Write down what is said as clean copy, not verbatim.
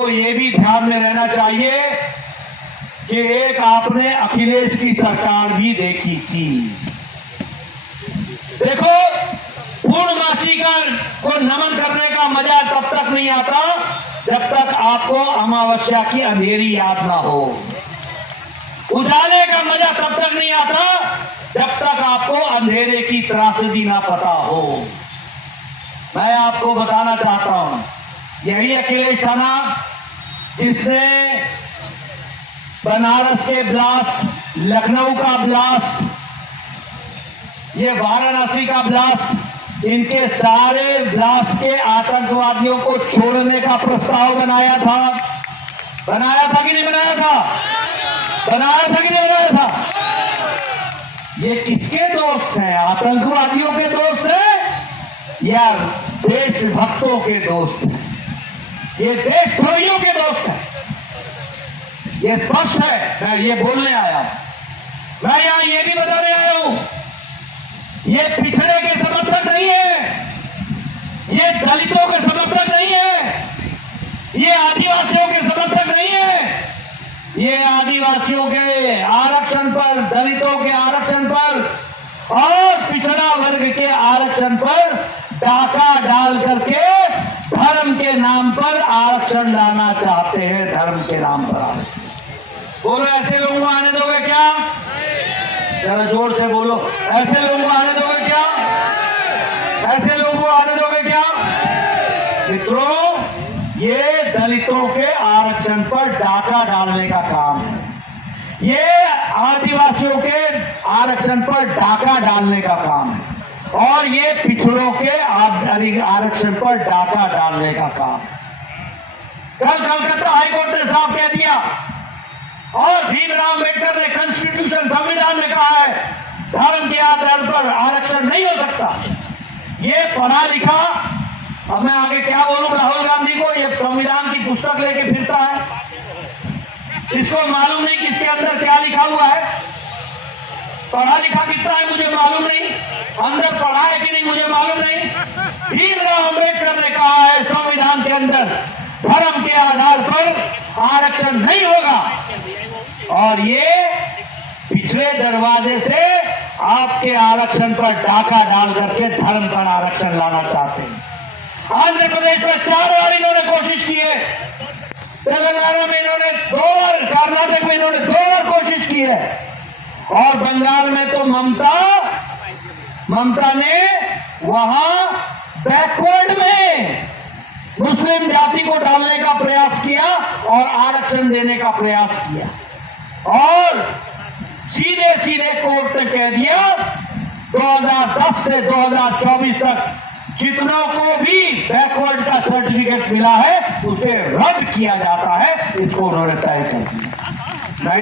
तो ये भी ध्यान में रहना चाहिए कि एक आपने अखिलेश की सरकार भी देखी थी। देखो, पूर्णमासी को नमन करने का मजा तब तक नहीं आता जब तक आपको अमावस्या की अंधेरी याद ना हो। उजाले का मजा तब तक नहीं आता जब तक आपको अंधेरे की त्रासदी ना पता हो। मैं आपको बताना चाहता हूं, यही अखिलेश था ना जिसने बनारस के ब्लास्ट, लखनऊ का ब्लास्ट, ये वाराणसी का ब्लास्ट, इनके सारे ब्लास्ट के आतंकवादियों को छोड़ने का प्रस्ताव बनाया था। बनाया था कि नहीं बनाया था? बनाया था कि नहीं बनाया था? ये किसके दोस्त हैं? आतंकवादियों के दोस्त हैं या देशभक्तों के दोस्त हैं? ये देशद्रोहियों के दोस्त हैं। ये स्पष्ट है। मैं ये बोलने आया, मैं यहां ये भी बताने आया हूं, ये पिछड़े के समर्थक नहीं है, ये दलितों के समर्थक नहीं है, ये आदिवासियों के समर्थक नहीं है। ये आदिवासियों के आरक्षण पर, दलितों के आरक्षण पर और पिछड़ा वर्ग के आरक्षण पर डाका डाल करके धर्म के नाम पर आरक्षण लाना चाहते हैं। धर्म के नाम पर आरक्षण। बोलो, ऐसे लोगों को आने दोगे क्या? जरा जोर से बोलो, ऐसे लोगों को आने दोगे क्या? ऐसे लोगों को आने दोगे क्या? मित्रों, ये दलितों के आरक्षण पर डाका डालने का काम है। ये आदिवासियों के आरक्षण पर डाका डालने का काम है और ये पिछड़ों के आरक्षण पर डाका डालने का काम है। कल कलकत्ता हाईकोर्ट ने साफ कह दिया और भीमराव अम्बेडकर ने कॉन्स्टिट्यूशन, संविधान में कहा है धर्म के आधार पर आरक्षण नहीं हो सकता। ये पढ़ा लिखा, अब मैं आगे क्या बोलूं राहुल गांधी को, ये संविधान की पुस्तक लेके फिरता है, इसको मालूम नहीं कि इसके अंदर क्या लिखा हुआ है। पढ़ा लिखा कितना है मुझे मालूम नहीं, अंदर पढ़ा है कि नहीं मुझे मालूम नहीं। भीमराव अम्बेडकर ने कहा है संविधान के अंदर धर्म के आधार पर आरक्षण नहीं होगा और ये पिछले दरवाजे से आपके आरक्षण पर डाका डाल करके धर्म पर आरक्षण लाना चाहते हैं। आंध्र प्रदेश में 4 बार इन्होंने कोशिश की है, तेलंगाना में इन्होंने 2 बार, कर्नाटक में इन्होंने 2 बार कोशिश की है और बंगाल में तो ममता ने वहां बैकवर्ड में मुस्लिम जाति को डालने का प्रयास किया और आरक्षण देने का प्रयास किया और सीधे सीधे कोर्ट ने कह दिया 2010 से 2024 तक जितनों को भी बैकवर्ड का सर्टिफिकेट मिला है उसे रद्द किया जाता है। इसको उन्होंने तय कर दिया।